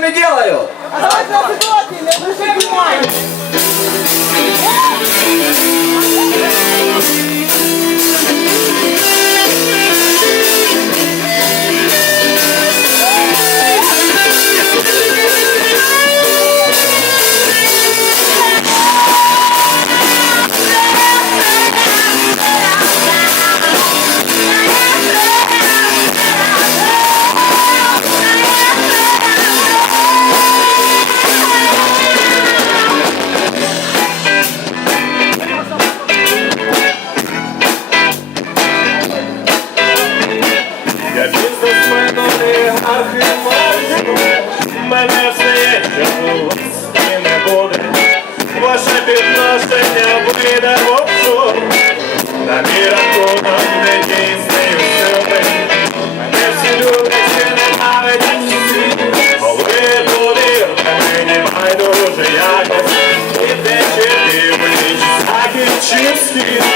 не делаю. Давай красоты, не обращай внимания. Я Мене все і не буде. Ваше підношення вийде в обшур На мій рахунок не дійсний сили Мене всі люблять і ненавидять всі Коли повірте мені байдуже якось І те чи північ, захід чи схід Я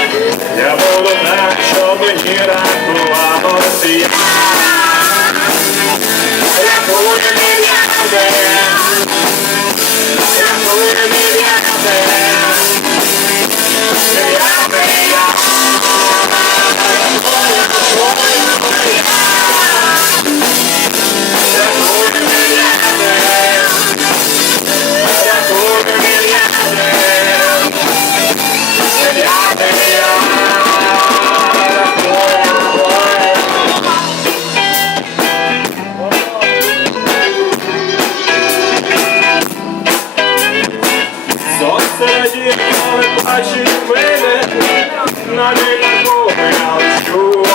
мене На літаку я лечу